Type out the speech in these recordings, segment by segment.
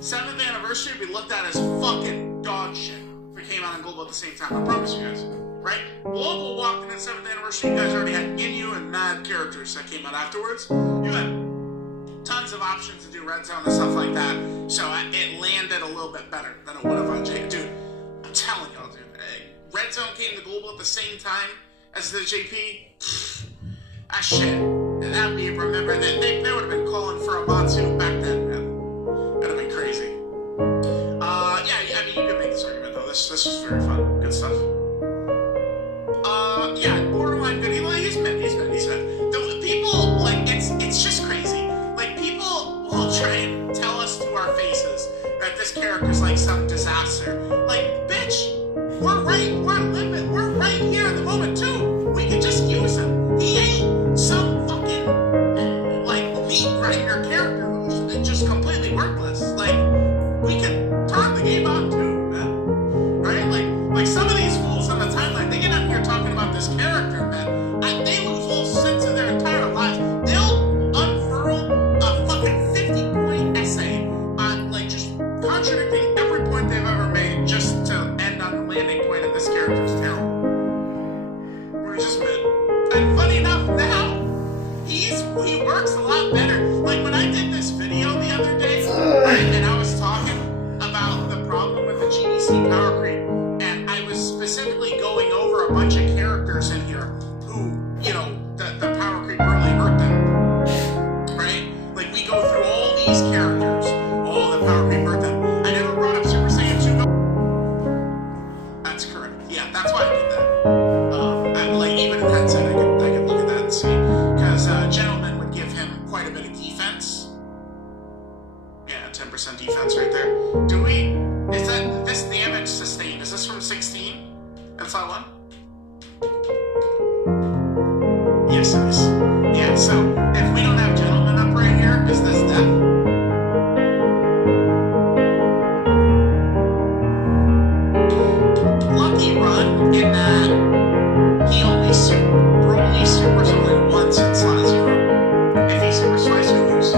7th anniversary would be looked at as fucking dog shit if we came out on Global at the same time. I promise you guys. Right? Global walked in at 7th anniversary. You guys already had Ginyu and mad characters that came out afterwards. You had tons of options to do Red Zone and stuff like that. So it landed a little bit better than it would have on JP. Dude, I'm telling y'all, dude. Red Zone came to Global at the same time as the JP. Ah, shit. That would be, remember, that they would have been calling for a Matsu back then, man. That would have been crazy. Yeah, I mean, you can make this argument, though. This was very fun. Good stuff. Yeah, borderline good. He's mid. The people, like, it's just crazy. Like, people will try and tell us to our faces that this character's like some disaster. Like, bitch, we're right here in the moment, too. We can just use him. He ain't some fucking, like, meat grinder character who's just completely worthless. Like, we can turn the game on, too, man. Right? Like some of these fools on the timeline, they get up here talking about this character, man. They lose all sense of their entire lives. They'll unfurl a fucking 50-point essay on, like, just contradicting every point they've ever made just to end on the landing point of this character's terrible. We're just mid. And funny enough, now, he works a lot better. Like, when I did this video the other day, and I was talking about the problem with the GDC power creep, and I was specifically going over a bunch of characters in here who, you know, the power creep really hurt them. Right? Like, we go through all these characters, all the power creep hurt them. I never brought up Super Saiyan 2. That's correct. Yeah, that's why I did that. Like, even in headset, I could look at that and see. Because Gentleman would give him quite a bit of defense. Yeah, 10% defense right there. Is that this damage sustained? Is this from 16? That's not one? Yes, it is. Yeah, so if we don't have Gentleman up right here, is this death? Lucky run in that he only supers only once in slot 0. If he supers twice, you lose.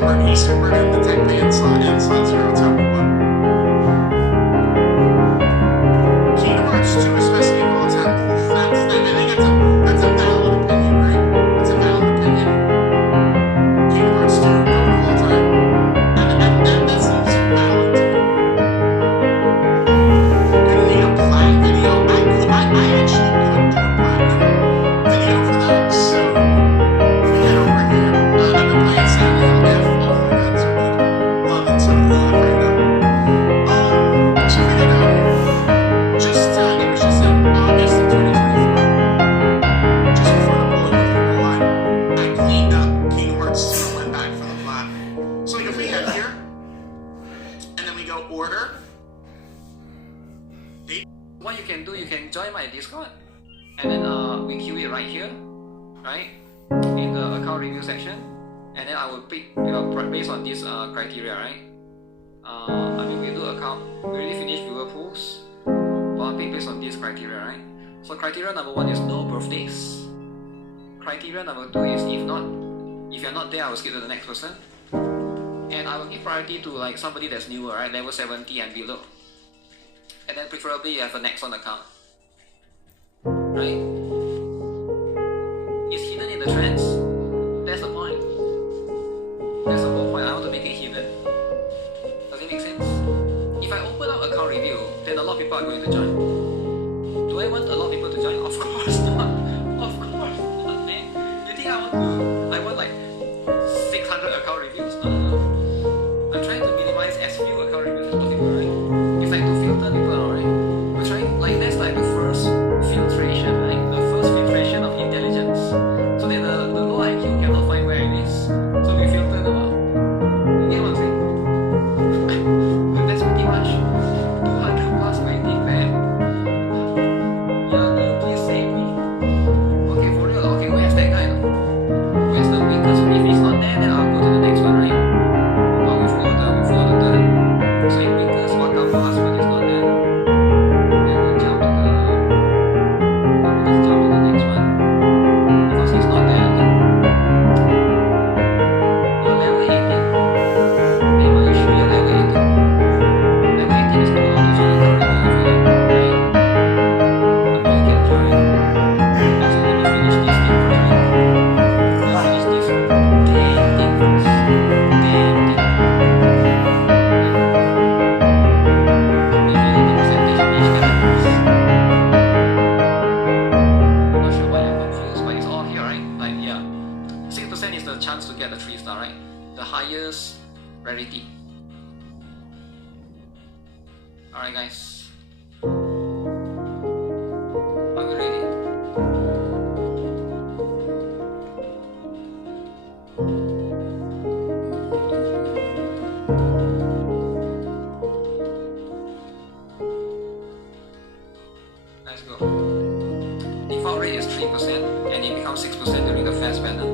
But he supered in the tech band slot and slot 0. It's how we won. Kingdom Hearts 2 is best game of all time. I think that's a valid opinion, right? That's a valid opinion. Kingdom Hearts 2 of all time. And that seems valid to me. Gonna need a plat video. I actually could do a platinum video for that. So let me get over here. I've been playing Silent Hill F. Oh my god, so good. Love it. So good right now. So we get out here. It was just in August of 2024. Just before the bullet with the line. I cleaned up Kingdom Hearts 2 and went back for the plat. So like if we head here, and then we go order. What you can do, you can join my Discord, and then we queue it right here, right, in the account review section, and then I will pick, you know, based on this criteria, right. I mean, we do account, we already finished viewer pools, but I'll pick based on this criteria, right. So criteria number 1 is no birthdays. Criteria number 2 is if you're not there, I will skip to the next person, and I will give priority to like somebody that's newer, right, level 70 and below. And then preferably you have a Nexon account, right? It's hidden in the trends. That's the point. That's the whole point. I want to make it hidden. Does it make sense? If I open up account review, then a lot of people are going to join. Do I want a lot of people to join? Of course not. Of course not, man. You think I want like 600 account reviews? No. I'm trying to minimize as few account reviews as possible, right? It's like to filter people out, right? We're trying, like, that's like the first filtration, right? The 6% is the chance to get the 3-star, right? The highest rarity. Alright guys, are we ready? Let's go. Default rate is 3% and it becomes 6% during the fast banner.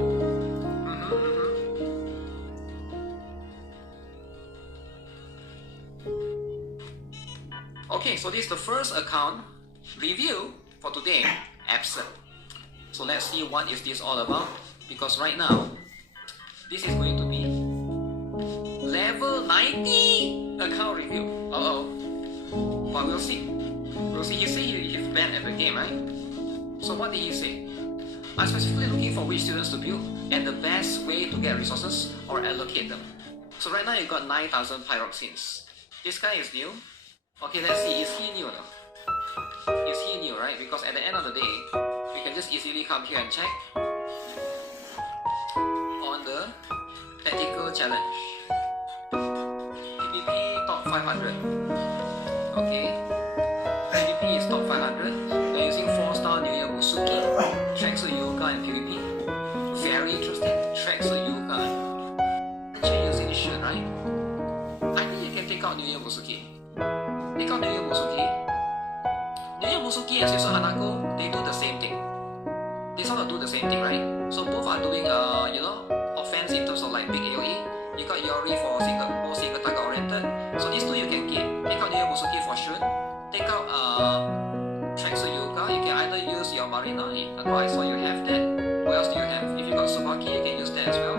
Okay, so this is the first account review for today, absent. So let's see what is this all about, because right now this is going to be level 90 account review. But we'll see. He said he's bad at the game, right? So what did he say? I'm specifically looking for which students to build and the best way to get resources or allocate them. So right now you got 9,000 pyroxenes. This guy is new. Okay, let's see, is he new or not? Is he new, right? Because at the end of the day, we can just easily come here and check on the tactical challenge. PvP top 500. Okay, PvP is top 500. We're using 4-star New Year Musuki, Tracksuit Yoga and PvP. Very interesting, Tracksuit Yoga. Actually using this shirt, right? I think you can take out New Year Musuki. Take out New Year Musuki. New Year Musuki and Suisu Hanako, they do the same thing. They sort of do the same thing, right? So both are doing, offense in terms of like big AoE. You got Yori for more single target oriented. So these two you can keep. Take out New Year Musuki for sure. Take out Tracksuit Yoga. You can either use your Marina. I saw you have that. What else do you have? If you got Subaki, you can use that as well.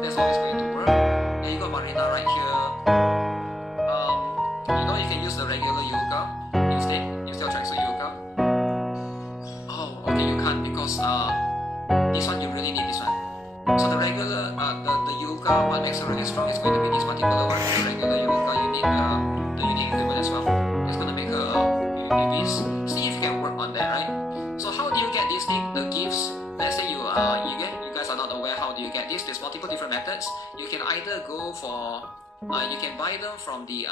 That's always going to work. Then you got Marina right here. You can use the regular yoga instead of Tracksuit Yoga. Oh, okay, you can't because this one you really need this one. So the regular, the yoga, what makes it really strong is going to be this particular one. The regular yoga, you need the unique equipment as well. It's going to make UAVs. See if you can work on that, right? So how do you get this thing? The gifts. Let's say you guys are not aware how do you get this. There's multiple different methods. You can either go for you can buy them from the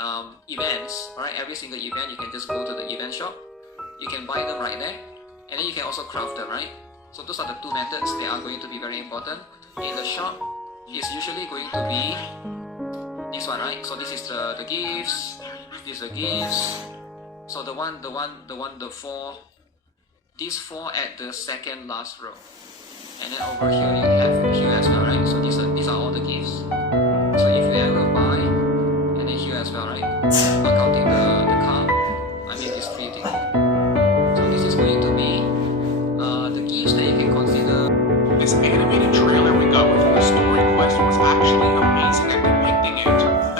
events, right? Every single event, you can just go to the event shop. You can buy them right there, and then you can also craft them, right? So those are the two methods. They are going to be very important. In the shop, it's usually going to be this one, right? So this is the gifts. These are gifts. So the four. These four at the second last row, and then over here you have here as well, right? So these are all the gifts. So if you ever buy, and then here as well, right? Not counting the car, I mean this 3 thing. So this is going to be the gifts that you can consider. This animated trailer we got within the story quest was actually amazing at depicting it.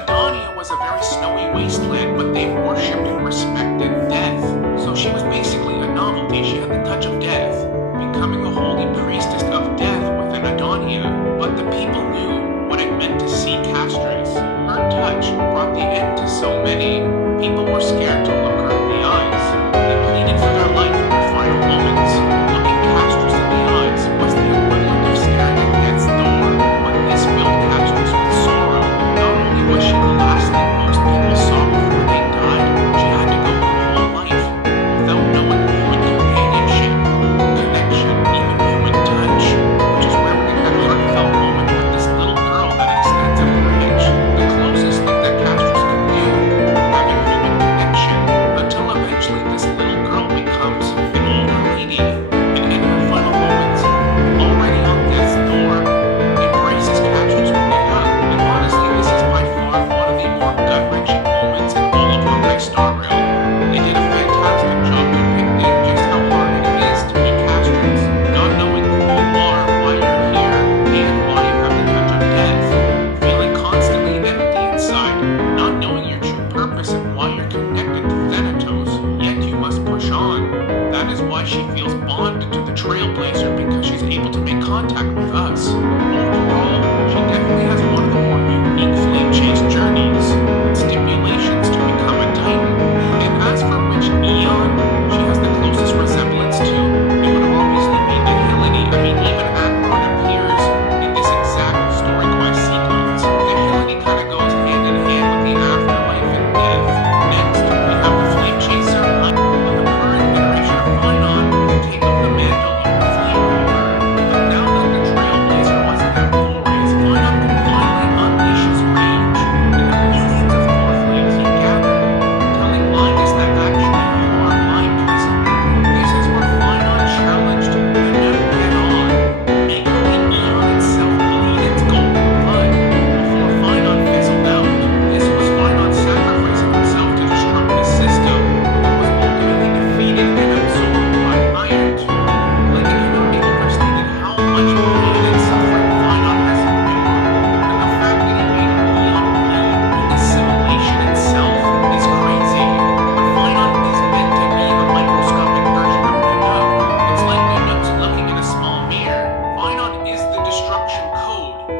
Adonia was a very snowy wasteland, but they worshipped and respected death. So she was basically a novelty. She had the touch of death, becoming a holy priestess of death within Adonia. But the people knew what it meant to see Castres. Her touch brought the end to so many. People were scared to look her in the eyes. They pleaded for their life in their final moments. Looking Castres in the eyes was the equivalent of staring at death's door. But this filled Castres with sorrow. Not only was she the last thing most people saw before they died, she had to go her whole life without knowing human companionship, connection, even human touch. Which is where we get that heartfelt moment with this little girl that extends a bridge. The closest thing that Castres can do, having human connection, until eventually this little girl becomes an older lady, and in her final moments, already on death's door, embraces Castres when they're young. And honestly, this is by far one of the more gut-wrenching moments in all of Honkai Star Rail. They did a fantastic job depicting just how hard it is to be Castres, not knowing who you are, why you're here, and why you have the touch of death, feeling constantly empty inside, not knowing your true purpose and why you're connected to Thanatos, yet you must push on. That is why she feels bonded to the Trailblazer, because she's able to make contact with us. Overall, she definitely has one of the more unique flame chase journeys, with stipulations to become a Titan. And as for which Eon she has the closest resemblance to, it would obviously be Nihility. I mean, even Akron appears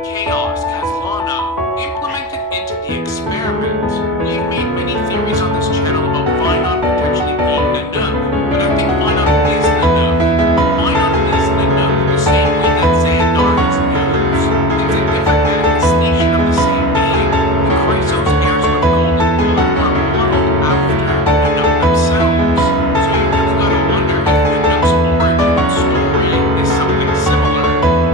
Chaos, Caslana, implemented into the experiment. We've made many theories on this channel about Vinon potentially being the Nook, but I think Vinon is the Nook. Vinon is the Nook, the same way that Xandar is News. It's a different manifestation of the same being. The Chrysos heirs with golden blood are modeled after the Nook themselves. So you really gotta wonder if the Nook's origin story is something similar.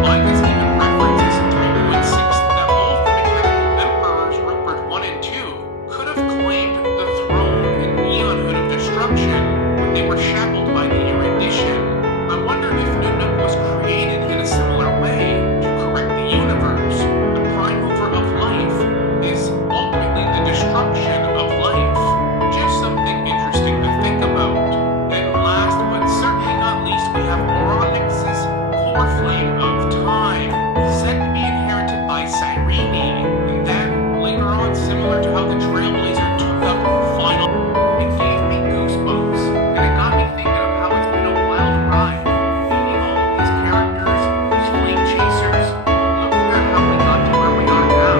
Lycus even references in 3.6 that both the mechanical emperors, Rupert I and II, could have claimed the throne in Eonhood of Destruction when they were shackled by the erudition. I wonder if Nunuk was created in a similar way to correct the universe. The prime mover of life is ultimately the destruction of life. Just something interesting to think about. And last but certainly not least, we have Oronix's core flame of time, said to be inherited by Cyrene, and then later on, similar to how the Trailblazer took up final, it gave me goosebumps, and it got me thinking of how it's been a wild ride, meeting all of these characters, these flame chasers, looking at how we got to where we are now.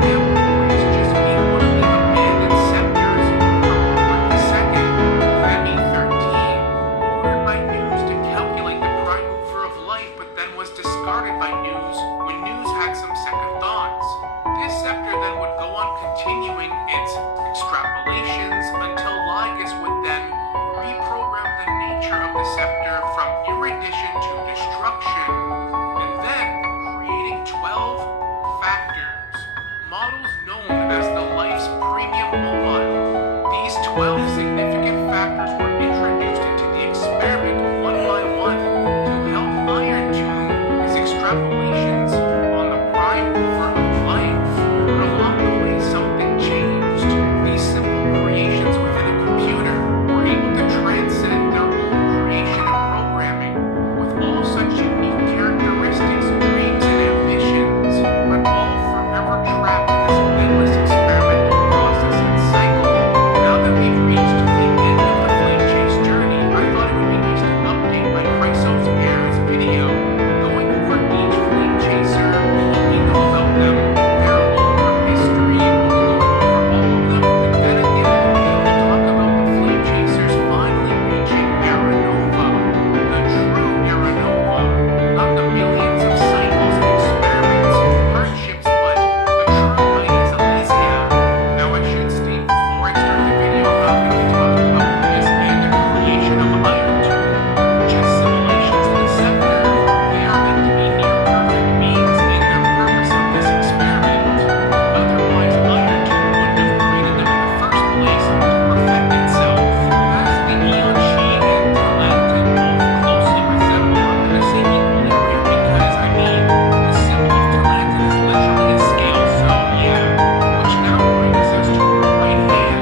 Him is just being one of the abandoned scepters from Ulrich II, Femi 13, ordered by News to calculate the prime mover of life, but then was discarded by News when News had some second thoughts. This scepter then would go on continuing its extrapolations until Lygus would then reprogram the nature of the scepter from erudition to destruction, and then creating 12 factors, models known as the Life's Premium Mobile. These 12 significant factors were introduced into the experiment one by one to help Iron Tomb his extrapolations on the prime mover of life. But along the way, something changed. These simple creations within a computer were able to transcend their own creation and programming, with all such unique characteristics, dreams, and ambitions, but all forever trapped in this endless experimental process and cycle. Now that we've reached the end of the Flame Chase journey, I thought it would be nice to update my Chrysos Heirs video, going over each Flame Chaser, what we know about them, their lore, history, we'll be going over all of them, and then at the end of the video, we'll talk about the Flame Chasers finally reaching Era Nova, the true Era Nova, not the millions of cycles and experiments and hardships, but the true Mighty's Elysia. Now I should state before I start the video, I'm not going to be talking about this and the creation of Iron Tomb, just simulations of the scepter. They are meant to be near-perfect beings in their purpose of this experiment. Otherwise, Iron Tomb wouldn't have created them in the first place to perfect itself. As the Eon Shi and Talantin both closely resemble, I'm going to say equally rare because, I mean, the symbol of Talantin is literally a scale, so yeah. Which now brings us to her right hand,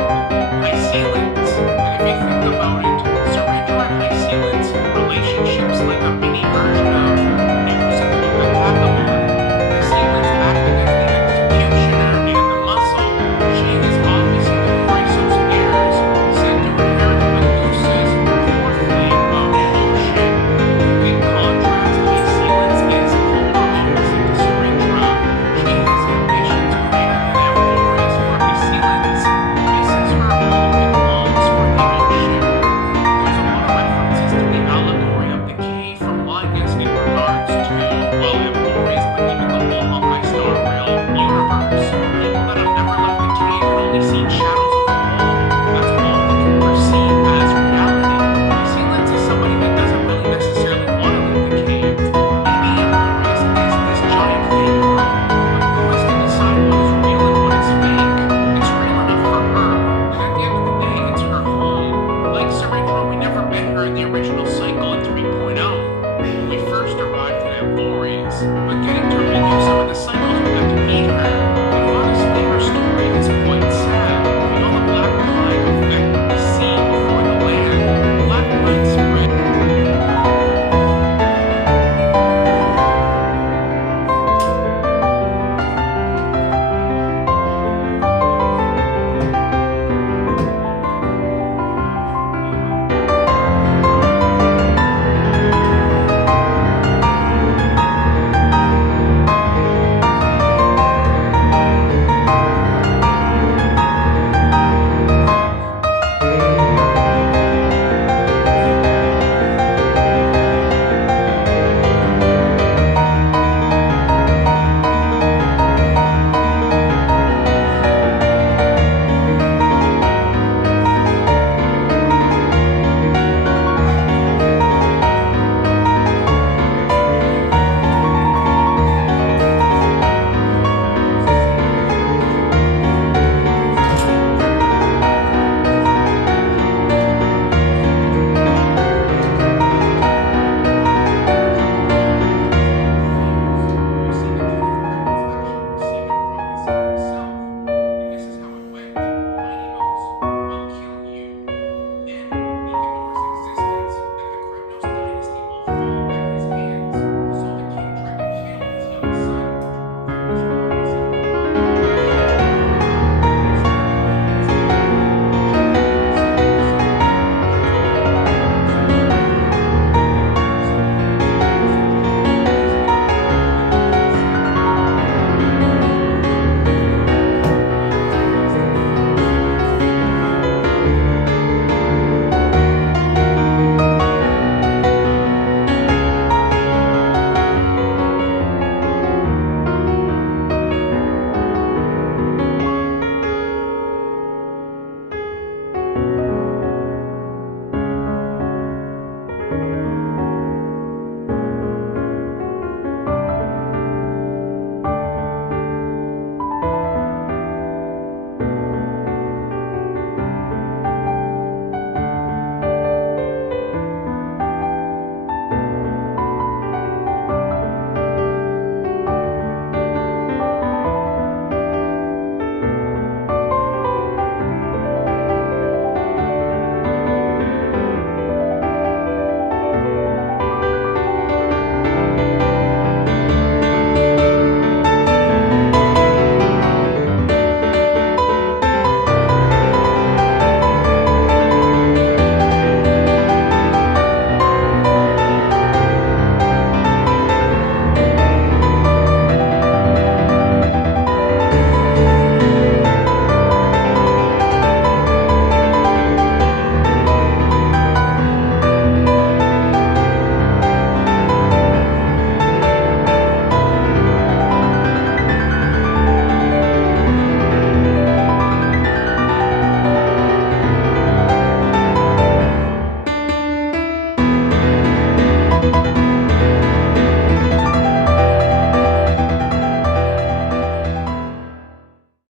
Hycealins. And if you think about it, Surrender and Hycealins' relationships like a mini version of News and Luca Pacamon. Hycealins acting as the executioner and the muscle. She is obviously the Chrysos heirs, said to inherit Medusa's core flame of motion. In contrast, Hycealins is polar opposite to Surrendra. She has ambitions greater than Amphorius for Hycealins, misses her home and longs for the ocean. There's a lot of references to the allegory of the cave from Lycus in regards to, well, Amphorius, but even the whole Hawkeye Star Rail universe. People that have never left the cave and only seen shadows of the wall. That's all they can perceive as reality. Hycealins is somebody that doesn't really necessarily want to leave the cave. Maybe Amphorius is this giant fake world, but who is to decide what is real and what is fake? It's real enough for her, and at the end of the day, it's her home. Like Surrendra, we never met her in the original cycle in 3.0 when we first arrived in Amphorius, but getting to review some of the cycles, we got to meet her.